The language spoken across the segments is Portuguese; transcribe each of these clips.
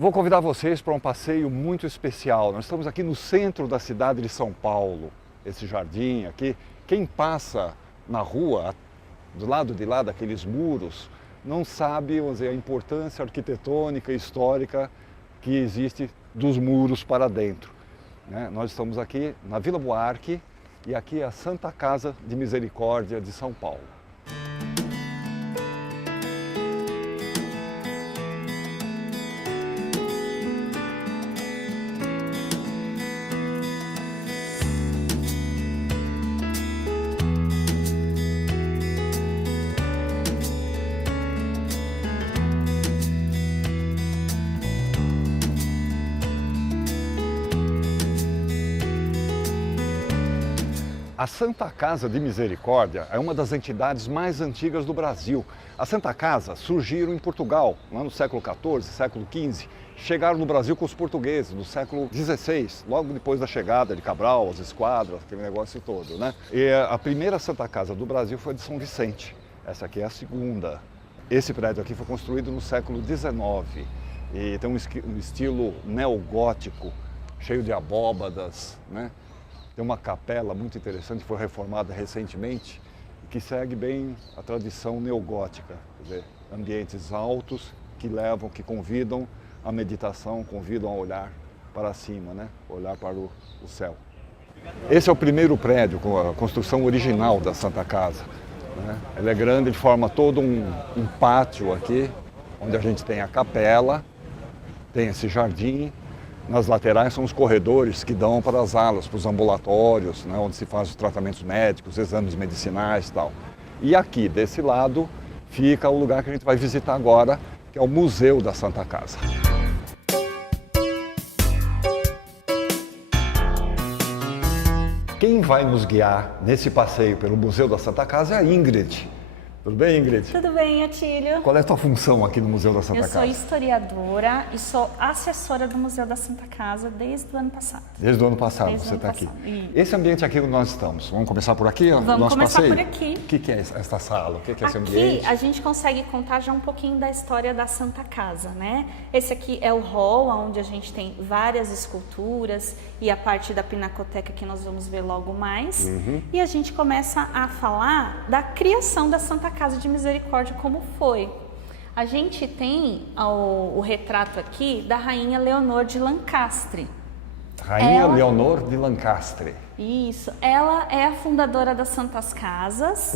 Vou convidar vocês para um passeio muito especial. Nós estamos aqui no centro da cidade de São Paulo. Esse jardim aqui, quem passa na rua, do lado de lá daqueles muros, não sabe, vamos dizer, a importância arquitetônica e histórica que existe dos muros para dentro, né? Nós estamos aqui na Vila Buarque e aqui é a Santa Casa de Misericórdia de São Paulo. A Santa Casa de Misericórdia é uma das entidades mais antigas do Brasil. A Santa Casa surgiram em Portugal, lá no século XIV, século XV. Chegaram no Brasil com os portugueses, no século XVI, logo depois da chegada de Cabral, as esquadras, aquele negócio todo, né? E a primeira Santa Casa do Brasil foi de São Vicente. Essa aqui é a segunda. Esse prédio aqui foi construído no século XIX e tem um estilo neogótico, cheio de abóbadas, né? Tem uma capela muito interessante, que foi reformada recentemente, que segue bem a tradição neogótica, quer dizer, ambientes altos que levam, que convidam à meditação, convidam a olhar para cima, né? Olhar para o céu. Esse é o primeiro prédio, com a construção original da Santa Casa, né? Ele é grande, ele forma todo um pátio aqui, onde a gente tem a capela, tem esse jardim. Nas laterais são os corredores que dão para as alas, para os ambulatórios, né, onde se fazem os tratamentos médicos, exames medicinais e tal. E aqui, desse lado, fica o lugar que a gente vai visitar agora, que é o Museu da Santa Casa. Quem vai nos guiar nesse passeio pelo Museu da Santa Casa é a Ingrid. Tudo bem, Ingrid? Tudo bem, Atílio. Qual é a tua função aqui no Museu da Santa Casa? Eu sou historiadora e sou assessora do Museu da Santa Casa desde o ano passado. Desde o ano passado Desde você o está ano aqui. passado. Esse ambiente aqui onde nós estamos, vamos começar por aqui? Vamos nosso começar passeio? por aqui. O que é esta sala? O que é esse Aqui ambiente? a gente consegue contar já um pouquinho da história da Santa Casa, né? Esse aqui é o hall, onde a gente tem várias esculturas e a parte da pinacoteca que nós vamos ver logo mais. E a gente começa a falar da criação da Santa Casa de Misericórdia, como foi. A gente tem o retrato aqui da Rainha Leonor de Lancastre. Rainha Leonor de Lancastre. Isso, ela é a fundadora das Santas Casas.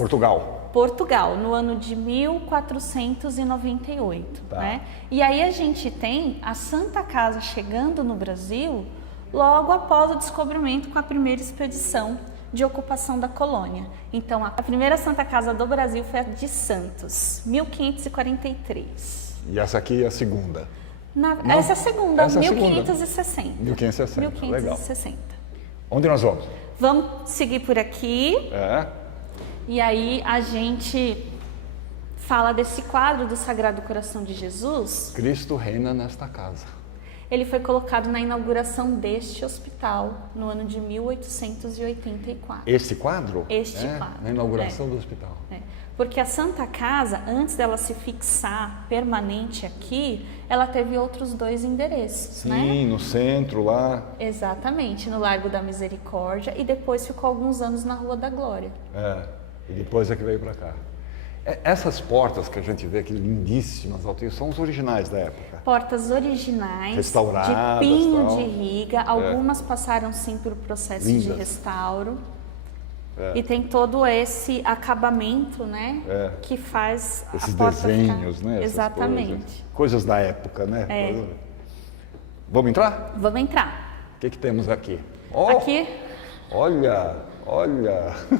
Portugal, no ano de 1498, Tá. né? E aí a gente tem a Santa Casa chegando no Brasil logo após o descobrimento com a primeira expedição de ocupação da colônia. Então, a primeira Santa Casa do Brasil foi a de Santos, 1543. E essa aqui é a segunda? Essa é a segunda, Essa é a segunda. 1560. 1560, legal. 1560. Onde nós vamos? Vamos seguir por aqui. É. E aí a gente fala desse quadro do Sagrado Coração de Jesus. Cristo reina nesta casa. Ele foi colocado na inauguração deste hospital no ano de 1884. Esse quadro? Este quadro. Na inauguração do hospital. Porque a Santa Casa, antes dela se fixar permanente aqui, ela teve outros dois endereços, né? Sim, no centro lá. Exatamente, no Largo da Misericórdia e depois ficou alguns anos na Rua da Glória. E depois é que veio para cá. Essas portas que a gente vê aqui, lindíssimas, altinhas, são os originais da época. Portas originais, restauradas, de pinho tal. de riga, algumas passaram sim por processo de Lindas. restauro. E tem todo esse acabamento, né, que faz esses a porta desenhos, ficar... né? Essas Exatamente. Coisas da época, né? Vamos entrar? Vamos entrar. O que temos aqui? Aqui... Olha!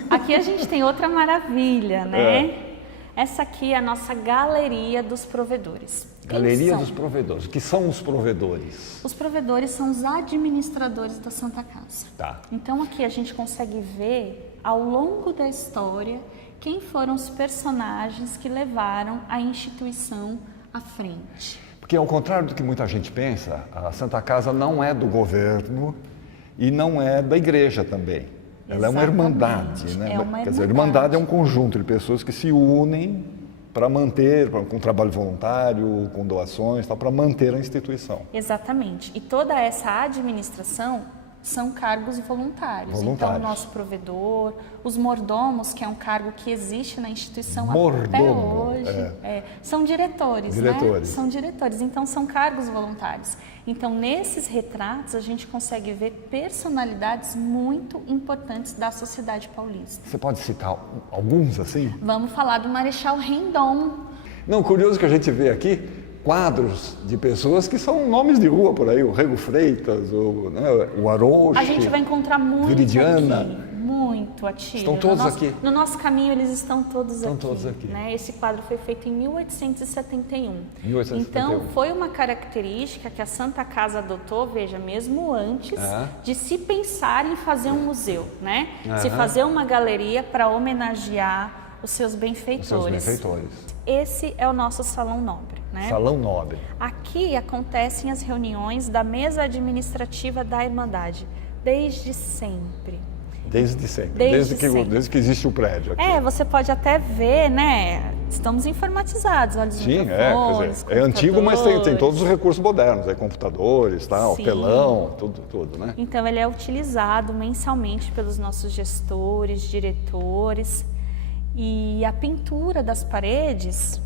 Aqui a gente tem outra maravilha, né? Essa aqui é a nossa Galeria dos Provedores. Galeria dos Provedores. O que são os provedores? Os provedores são os administradores da Santa Casa. Tá. Então aqui a gente consegue ver, ao longo da história, quem foram os personagens que levaram a instituição à frente. Porque ao contrário do que muita gente pensa, a Santa Casa não é do governo e não é da igreja também. Ela é uma irmandade, né? É uma Quer dizer, a irmandade. irmandade é um conjunto de pessoas que se unem para manter, com trabalho voluntário, com doações, para manter a instituição. Exatamente. E toda essa administração são cargos voluntários. Então, o nosso provedor, os mordomos, que é um cargo que existe na instituição até hoje, são diretores, né? São diretores, então são cargos voluntários. Então, nesses retratos, a gente consegue ver personalidades muito importantes da sociedade paulista. Você pode citar alguns, assim? Vamos falar do Marechal Randon. Não, curioso que a gente vê aqui quadros de pessoas que são nomes de rua por aí, o Rego Freitas, o Arouche. A gente vai encontrar muito Viridiana. aqui, muito, Atílio. Estão todos aqui. No nosso caminho, eles estão todos aqui. Todos aqui. Né? Esse quadro foi feito em 1871. 1871. Então, foi uma característica que a Santa Casa adotou, veja, mesmo antes de se pensar em fazer um museu, né? Se fazer uma galeria para homenagear os seus benfeitores. Esse é o nosso Salão Nobre. Né? Salão Nobre. Aqui acontecem as reuniões da mesa administrativa da Irmandade, desde sempre. Desde sempre, desde que existe o prédio aqui. Você pode até ver, né? Estamos informatizados, olha os microfones, é antigo, mas tem todos os recursos modernos, computadores, tal, telão, tudo, né? Então ele é utilizado mensalmente pelos nossos gestores, diretores, e a pintura das paredes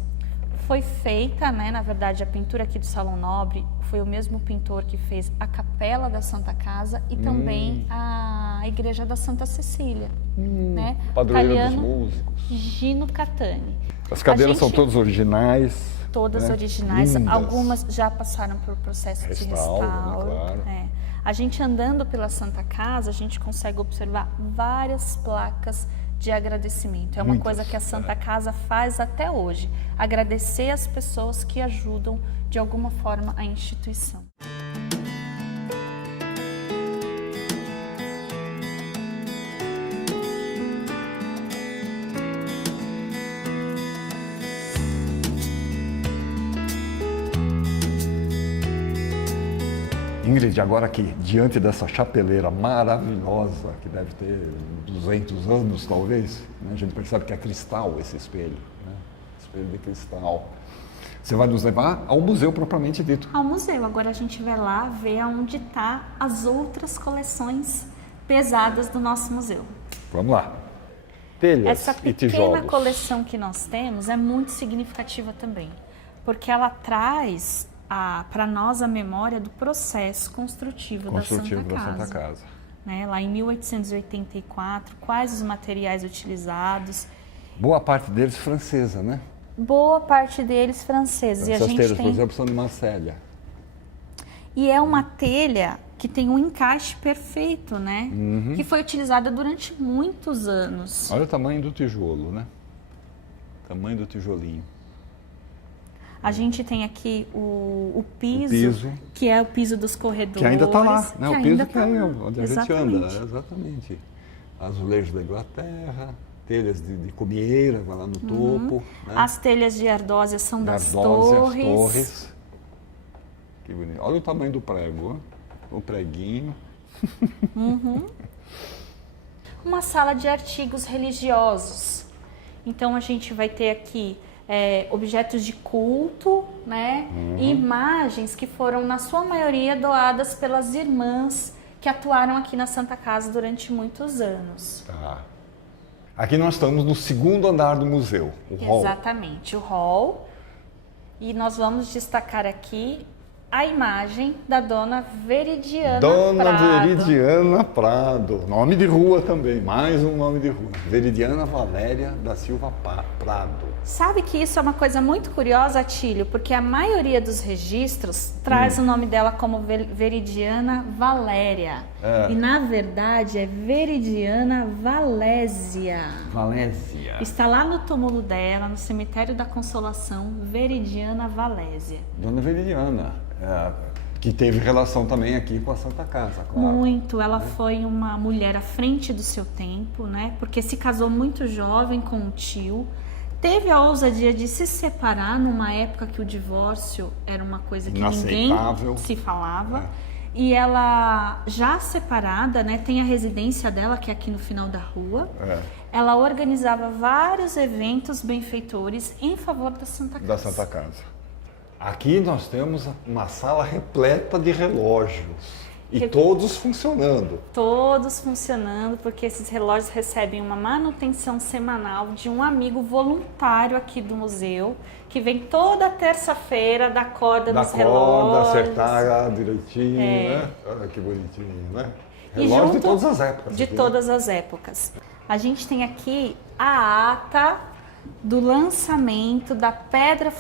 foi feita, né? Na verdade, a pintura aqui do Salão Nobre foi o mesmo pintor que fez a Capela da Santa Casa e também a Igreja da Santa Cecília, né? Padroeiro dos músicos. Gino Catani. As cadeiras são todas originais. Todas originais. Lindas. Algumas já passaram por processo de restauro. Né, claro. A gente andando pela Santa Casa, a gente consegue observar várias placas de agradecimento. É uma coisa que a Santa Casa faz até hoje. Agradecer as pessoas que ajudam de alguma forma a instituição. Ingrid, agora aqui, diante dessa chapeleira maravilhosa, que deve ter 200 anos talvez, né? A gente percebe que é cristal esse espelho, né? Espelho de cristal. Você vai nos levar ao museu propriamente dito. Ao museu, agora a gente vai lá ver onde estão as outras coleções pesadas do nosso museu. Vamos lá. Telhas e tijolos. Essa pequena coleção que nós temos é muito significativa também, porque ela traz para nós a memória do processo construtivo da Santa Casa. Né? Lá em 1884, quais os materiais utilizados. Boa parte deles francesa, né? Boa parte deles franceses. Essas telhas, por exemplo, são de Marselha. E é uma telha que tem um encaixe perfeito, né? Que foi utilizada durante muitos anos. Olha o tamanho do tijolo, né? Tamanho do tijolinho. A gente tem aqui o piso, que é o piso dos corredores. Que ainda está lá, né? O piso que é onde a gente anda. Exatamente. Azulejos da Inglaterra, telhas de comieira, vai lá no topo. Né? As telhas de ardósia são das torres. Que bonito. Olha o tamanho do prego, ó. O preguinho. Uma sala de artigos religiosos. Então a gente vai ter aqui objetos de culto, né? E imagens que foram, na sua maioria, doadas pelas irmãs que atuaram aqui na Santa Casa durante muitos anos. Tá. Aqui nós estamos no segundo andar do museu, o hall. Exatamente, o hall. E nós vamos destacar aqui a imagem da Dona Veridiana Prado. Dona Veridiana Prado, nome de rua também, mais um nome de rua. Veridiana Valéria da Silva Prado. Sabe que isso é uma coisa muito curiosa, Atílio, porque a maioria dos registros traz o nome dela como Veridiana Valéria. E na verdade é Veridiana Valésia. Está lá no túmulo dela, no cemitério da Consolação, Veridiana Valésia. Dona Veridiana. Que teve relação também aqui com a Santa Casa, claro. Muito, ela foi uma mulher à frente do seu tempo, né? Porque se casou muito jovem com um tio, teve a ousadia de se separar numa época que o divórcio era uma coisa que ninguém se falava. E ela, já separada, né, tem a residência dela, que é aqui no final da rua. Ela organizava vários eventos benfeitores em favor da Santa Casa. Da Santa Casa. Aqui nós temos uma sala repleta de relógios. E todos funcionando. Todos funcionando, porque esses relógios recebem uma manutenção semanal de um amigo voluntário aqui do museu, que vem toda terça-feira, dá corda nos relógios. Acertar direitinho, né? Olha que bonitinho, né? Relógio de todas as épocas. De todas as épocas. A gente tem aqui a ata do lançamento da pedra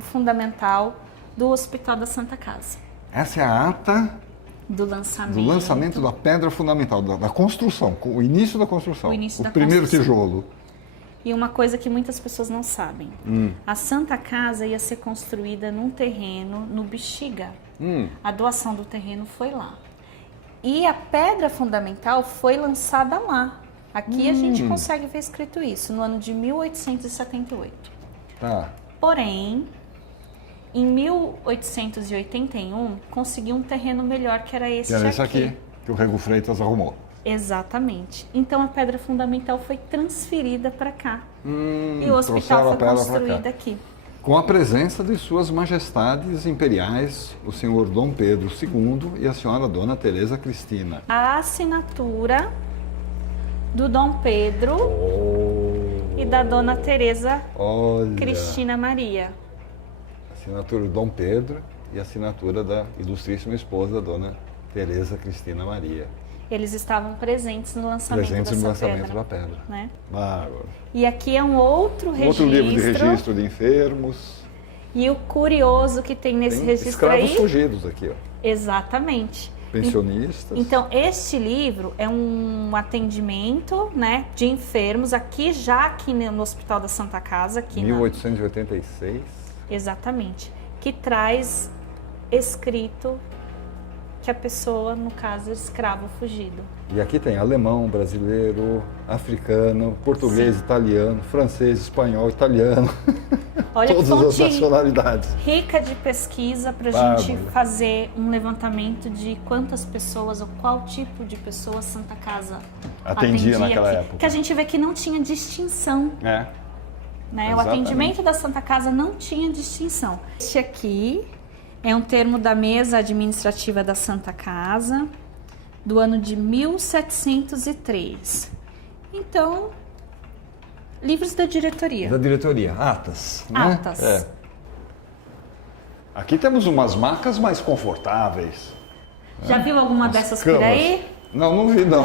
fundamental do Hospital da Santa Casa. Essa é a ata do lançamento da pedra fundamental, da construção, o início da construção, o primeiro tijolo. E uma coisa que muitas pessoas não sabem, a Santa Casa ia ser construída num terreno no Bexiga. A doação do terreno foi lá. E a pedra fundamental foi lançada lá. Aqui a gente consegue ver escrito isso, no ano de 1878. Tá. Porém, em 1881, conseguiu um terreno melhor, que era esse aqui. Era esse aqui, que o Rego Freitas arrumou. Exatamente. Então a pedra fundamental foi transferida para cá. E o hospital foi construído aqui. Com a presença de suas majestades imperiais, o senhor Dom Pedro II e a senhora Dona Teresa Cristina. A assinatura do Dom Pedro e da Dona Teresa Cristina Maria. Assinatura do Dom Pedro e assinatura da ilustríssima esposa, Dona Teresa Cristina Maria. Eles estavam presentes no lançamento da pedra. Né? Bárbaro. E aqui é um outro registro. Outro livro de registro de enfermos. E o curioso que tem nesse registro escravos aí... fugidos aqui, ó. Exatamente. Pensionistas. Então, este livro é um atendimento, né, de enfermos aqui no Hospital da Santa Casa. Aqui 1886. Exatamente. Que traz escrito que a pessoa, no caso, é escravo fugido. E aqui tem alemão, brasileiro, africano, português, italiano, francês, espanhol, italiano. Olha, todas as nacionalidades. Rica de pesquisa para a gente fazer um levantamento de quantas pessoas ou qual tipo de pessoa a Santa Casa atendia naquela aqui. época. Que a gente vê que não tinha distinção. Né? O atendimento da Santa Casa não tinha distinção. Este aqui é um termo da mesa administrativa da Santa Casa, do ano de 1703. Então, livros da diretoria. Da diretoria, atas. Né? Atas. Aqui temos umas macas mais confortáveis. Já viu alguma dessas por aí? Não vi não.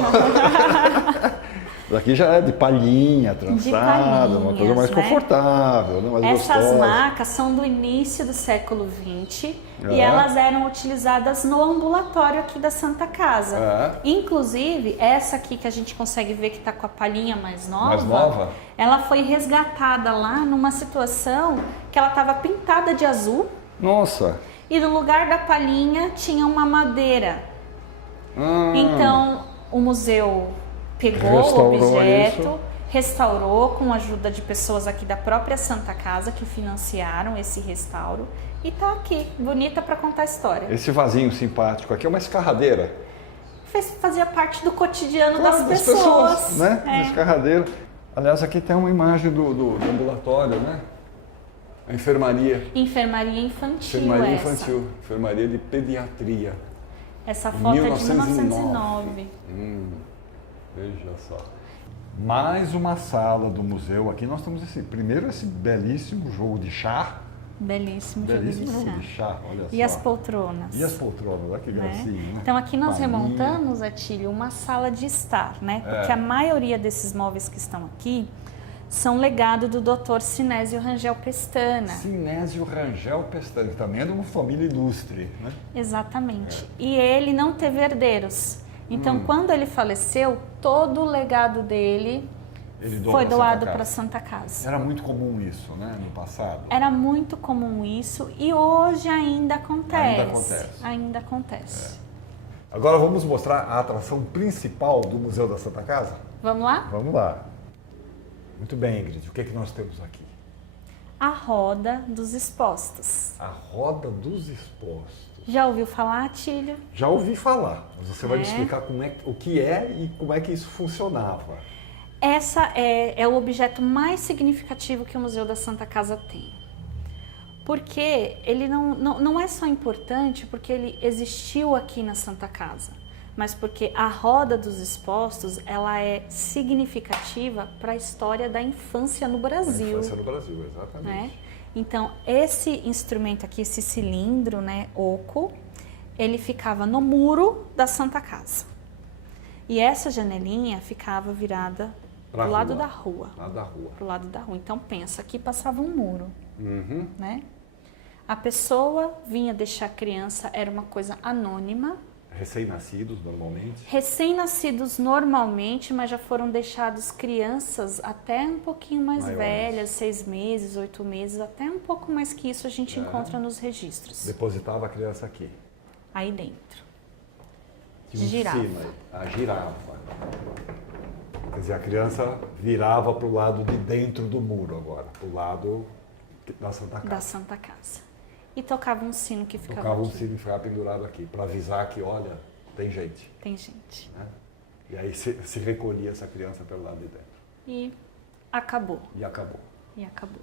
Daqui já é de palhinha, trançada, uma coisa mais confortável, né? Mais Essas gostosa. macas são do início do século XX e elas eram utilizadas no ambulatório aqui da Santa Casa. Inclusive, essa aqui que a gente consegue ver que está com a palhinha mais nova, ela foi resgatada lá numa situação que ela estava pintada de azul. Nossa! E no lugar da palhinha tinha uma madeira. Então, o museu pegou o objeto, restaurou com a ajuda de pessoas aqui da própria Santa Casa que financiaram esse restauro e tá aqui, bonita para contar a história. Esse vasinho simpático aqui é uma escarradeira. Fazia parte do cotidiano das pessoas, né? Uma escarradeira. Aliás, aqui tem uma imagem do ambulatório, né? A enfermaria. Enfermaria infantil. Enfermaria infantil, enfermaria de pediatria. Essa foto é de 1909. Veja só. Mais uma sala do museu. Aqui nós temos esse belíssimo jogo de chá. Belíssimo jogo de chá. Olha só. E as poltronas. E as poltronas, olha que gracinha, né? Então aqui nós remontamos, Atílio, uma sala de estar, né? Porque a maioria desses móveis que estão aqui são legado do Dr. Sinésio Rangel Pestana. Sinésio Rangel Pestana, que também é de uma família ilustre, né? Exatamente. E ele não teve herdeiros. Então, quando ele faleceu, todo o legado dele foi doado para a Santa Casa. Era muito comum isso, né, no passado? Era muito comum isso e hoje ainda acontece. Ainda acontece. Agora vamos mostrar a atração principal do Museu da Santa Casa? Vamos lá? Vamos lá. Muito bem, Ingrid. O que é que nós temos aqui? A Roda dos Expostos. A Roda dos Expostos. Já ouviu falar, Atílio? Já ouvi falar, mas você vai me É. explicar o que é e como é que isso funcionava. Essa é o objeto mais significativo que o Museu da Santa Casa tem. Porque ele não é só importante porque ele existiu aqui na Santa Casa, mas porque a Roda dos Expostos ela é significativa para a história da infância no Brasil. A infância no Brasil, exatamente. Né? Então, esse instrumento aqui, esse cilindro, né, oco, ele ficava no muro da Santa Casa. E essa janelinha ficava virada pro lado da rua. Lado da rua. Pro lado da rua. Então, pensa, aqui passava um muro, Uhum. né? A pessoa vinha deixar a criança, era uma coisa anônima. Recém-nascidos, normalmente. Recém-nascidos normalmente, mas já foram deixados crianças até um pouquinho mais Maiores. velhas, 6 meses, 8 meses, até um pouco mais que isso a gente encontra nos registros. Depositava a criança aqui. Aí dentro. Em Girava. cima, girava. Quer dizer, a criança virava para o lado de dentro do muro agora, para o lado da Santa Casa. Da Santa Casa. E tocava um sino que ficava Tocava um aqui. sino e ficava pendurado aqui, para avisar que, olha, tem gente. Tem gente. Né? E aí se recolhia essa criança pelo lado de dentro. E acabou. E acabou. E acabou.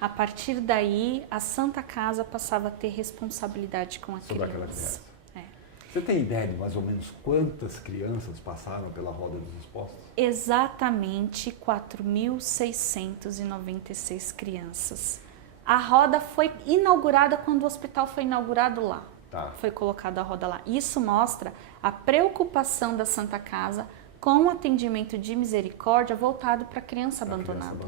A partir daí, a Santa Casa passava a ter responsabilidade com a Sobre aquela criança. criança. É. Você tem ideia de mais ou menos quantas crianças passaram pela Roda dos Expostos? Exatamente 4.696 crianças. A roda foi inaugurada quando o hospital foi inaugurado lá. Tá. Foi colocada a roda lá. Isso mostra a preocupação da Santa Casa com o atendimento de misericórdia voltado para a criança abandonada.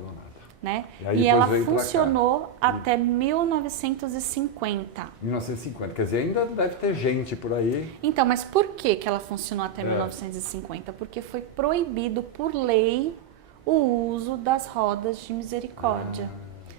Né? E aí E depois ela veio pra cá. funcionou até 1950. 1950, quer dizer, ainda deve ter gente por aí. Então, mas por que ela funcionou até 1950? Porque foi proibido por lei o uso das rodas de misericórdia,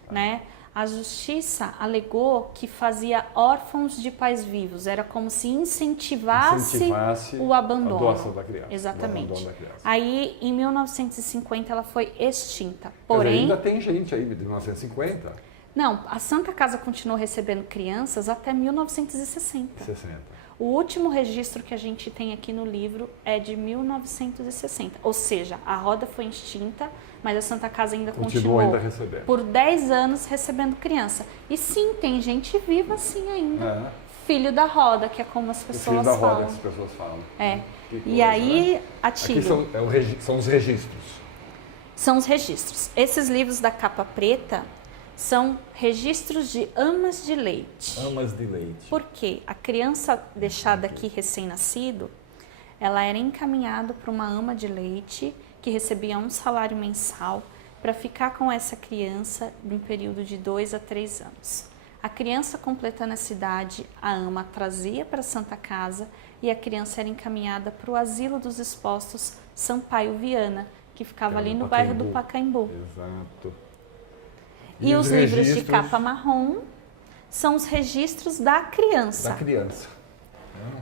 né? A justiça alegou que fazia órfãos de pais vivos, era como se incentivasse o abandono. A doação da criança. Exatamente. O abandono da criança. Aí, em 1950, ela foi extinta. Quer dizer, Porém, ainda tem gente aí de 1950, não, a Santa Casa continuou recebendo crianças até 1960. 60. O último registro que a gente tem aqui no livro é de 1960. Ou seja, a roda foi extinta, mas a Santa Casa ainda continuou ainda recebendo. por 10 anos recebendo criança. E sim, tem gente viva sim ainda. É. Filho da roda, que é como as O filho pessoas da roda falam. que as pessoas falam. É. Que E coisa, aí, né? Atílio, Aqui são os registros. são os registros. Esses livros da capa preta são registros de amas de leite. Amas de leite. Porque a criança deixada aqui recém-nascido, ela era encaminhada para uma ama de leite que recebia um salário mensal para ficar com essa criança em um período de 2 a 3 anos. A criança completando essa idade, a ama trazia para a Santa Casa e a criança era encaminhada para o Asilo dos Expostos Sampaio Viana, que ficava ali no bairro do Pacaembu. Exato. E os livros de registros capa marrom são os registros da criança. da criança.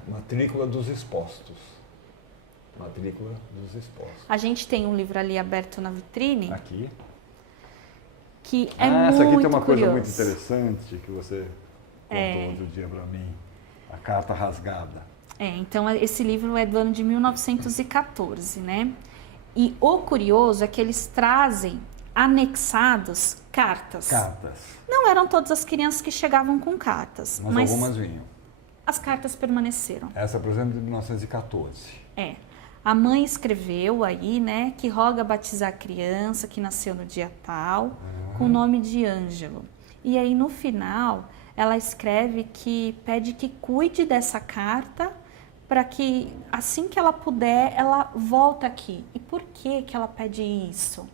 Matrícula dos expostos. Matrícula dos expostos. A gente tem um livro ali aberto na vitrine Aqui. que é muito essa aqui tem uma curioso. coisa muito interessante que você contou outro dia para mim. A carta rasgada. Então esse livro é do ano de 1914, né? E o curioso é que eles trazem anexados cartas. Cartas. Não eram todas as crianças que chegavam com cartas, Mas algumas vinham. as cartas permaneceram. Essa, por exemplo, de 1914. A mãe escreveu aí, né, que roga batizar a criança que nasceu no dia tal, com o nome de Ângelo. E aí no final ela escreve que pede que cuide dessa carta para que assim que ela puder, ela volta aqui. E por que ela pede isso?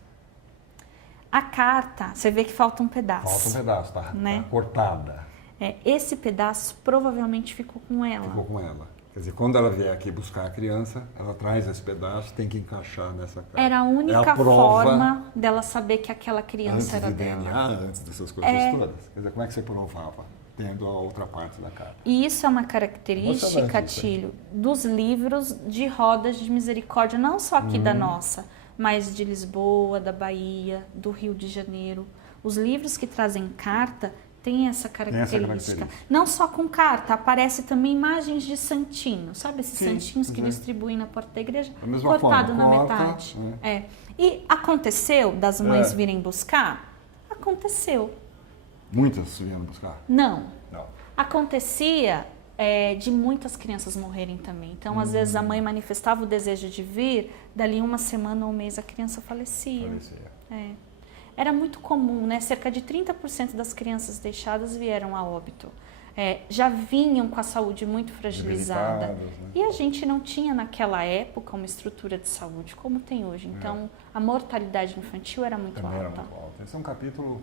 A carta, você vê que falta um pedaço. Falta um pedaço, tá, né? tá cortada. Esse pedaço provavelmente ficou com ela. Ficou com ela. Quer dizer, quando ela vier aqui buscar a criança, ela traz esse pedaço, tem que encaixar nessa carta. Era a única prova forma dela saber que aquela criança era antes de dela. DNA, antes dessas coisas todas. Quer dizer, como é que você provava? Tendo a outra parte da carta. E isso é uma característica, Emocionante isso aí. Tílio, dos livros de rodas de misericórdia, não só aqui da nossa, mas de Lisboa, da Bahia, do Rio de Janeiro. Os livros que trazem carta têm essa característica. característica. Não só com carta, aparece também imagens de santinho. Sabe esses Sim, santinhos que uhum. distribuem na porta da igreja? Da mesma Cortado forma, na corta, metade. E aconteceu das mães virem buscar? Aconteceu. Muitas vieram buscar? Não. Não. Acontecia de muitas crianças morrerem também. Então, às vezes, a mãe manifestava o desejo de vir, dali uma semana ou um mês a criança falecia. Era muito comum, né? Cerca de 30% das crianças deixadas vieram a óbito. Já vinham com a saúde muito fragilizada. Né? E a gente não tinha naquela época uma estrutura de saúde como tem hoje. Então, a mortalidade infantil era muito Também alta. era muito alta. Esse é um capítulo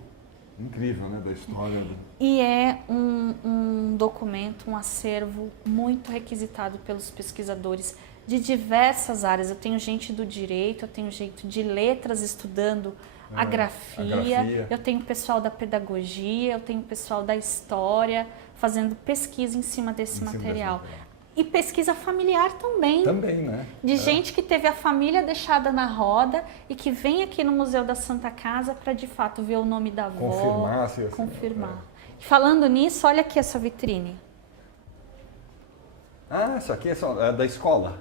incrível, né, da história. E é um documento, um acervo muito requisitado pelos pesquisadores de diversas áreas. Eu tenho gente do direito, eu tenho gente de letras estudando a grafia, eu tenho pessoal da pedagogia, eu tenho pessoal da história fazendo pesquisa em cima desse material. E pesquisa familiar também. Também, né? De gente que teve a família deixada na roda e que vem aqui no Museu da Santa Casa para, de fato, ver o nome da avó. Confirmar. Se confirmar. Falando nisso, olha aqui essa vitrine. Ah, isso aqui é da escola?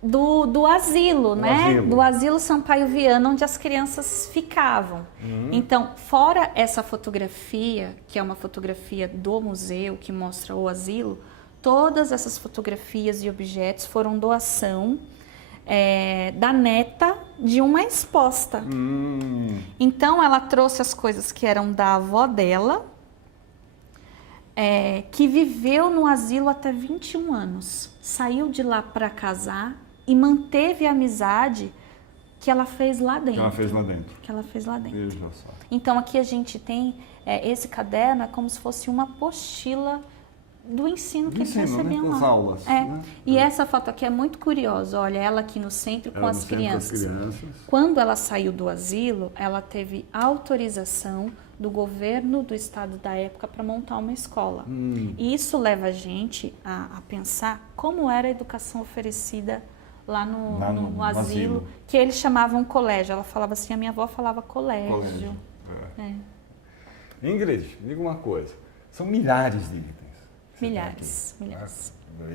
Do asilo, né? Do asilo Sampaio Viana, onde as crianças ficavam. Então, fora essa fotografia, que é uma fotografia do museu, que mostra o asilo, todas essas fotografias e objetos foram doação da neta de uma exposta. Então, ela trouxe as coisas que eram da avó dela, que viveu no asilo até 21 anos. Saiu de lá para casar e manteve a amizade que ela fez lá dentro. Que ela fez lá dentro. Veja só. Então, aqui a gente tem esse caderno, é como se fosse uma apostila do ensino que eles recebiam, né? Das lá. aulas. Né? E essa foto aqui é muito curiosa. Olha, ela aqui no centro com as crianças. Quando ela saiu do asilo, ela teve autorização do governo do estado da época para montar uma escola. E isso leva a gente a pensar como era a educação oferecida lá no asilo, que eles chamavam colégio. Ela falava assim, a minha avó falava colégio. Ingrid, diga uma coisa, são milhares de itens. Milhares.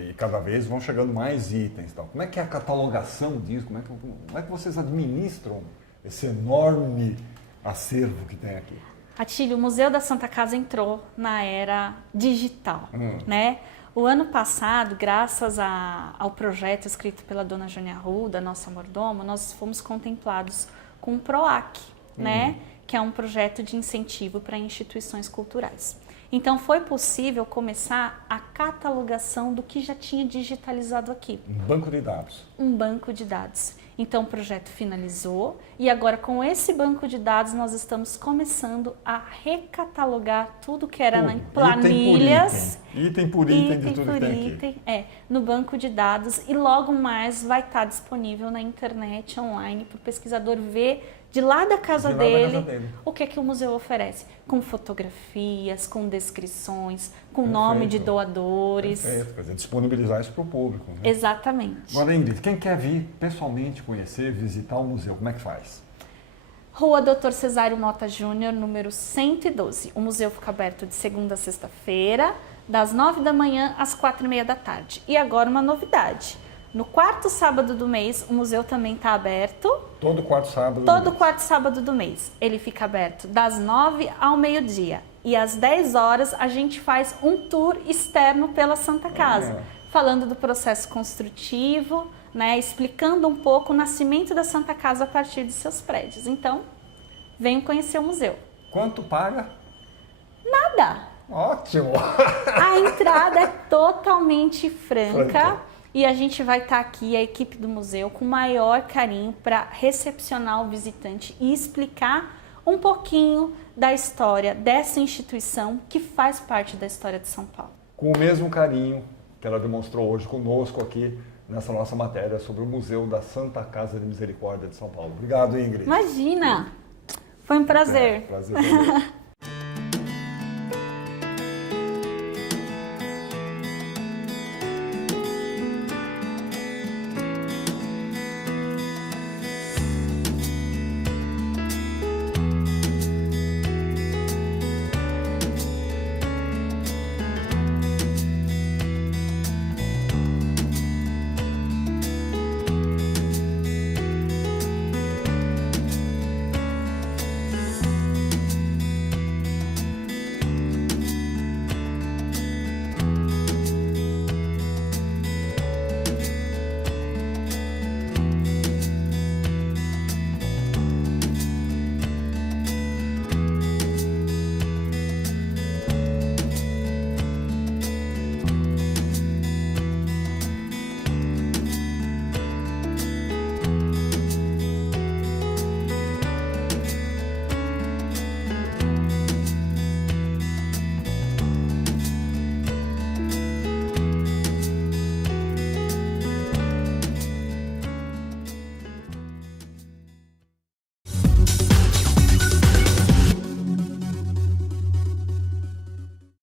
E cada vez vão chegando mais itens. Então. Como é que é a catalogação disso? Como é que vocês administram esse enorme acervo que tem aqui? Atílio, o Museu da Santa Casa entrou na era digital, né? O ano passado, graças ao projeto escrito pela dona Jônia Arruda, nossa mordomo, nós fomos contemplados com o PROAC, né? Que é um projeto de incentivo para instituições culturais. Então, foi possível começar a catalogação do que já tinha digitalizado aqui. Um banco de dados. Um banco de dados. Então, o projeto finalizou e agora, com esse banco de dados, nós estamos começando a recatalogar tudo que era em planilhas. Item por item de tudo que tem aqui. No banco de dados, e logo mais vai estar disponível na internet, online, para o pesquisador ver de lá da casa dele o que o museu oferece, com fotografias, com descrições, com nome de doadores. Perfeito, quer dizer, disponibilizar isso para o público. Né? Exatamente. Agora, Ingrid, quem quer vir pessoalmente conhecer, visitar o museu, como é que faz? Rua Dr. Cesário Mota Júnior, número 112. O museu fica aberto de segunda a sexta-feira, das 9 da manhã às 4h30 da tarde. E agora uma novidade. No quarto sábado do mês, o museu também está aberto. Todo quarto sábado? Todo quarto sábado do mês. Ele fica aberto das 9 ao meio-dia. E às 10 horas a gente faz um tour externo pela Santa Casa, falando do processo construtivo, né, explicando um pouco o nascimento da Santa Casa a partir de seus prédios. Então, venham conhecer o museu. Quanto paga? Nada. Ótimo! A entrada é totalmente franca. E a gente vai estar aqui, a equipe do museu, com o maior carinho para recepcionar o visitante e explicar um pouquinho da história dessa instituição que faz parte da história de São Paulo. Com o mesmo carinho que ela demonstrou hoje conosco aqui nessa nossa matéria sobre o Museu da Santa Casa de Misericórdia de São Paulo. Obrigado, Ingrid. Imagina! Foi um prazer. Prazer.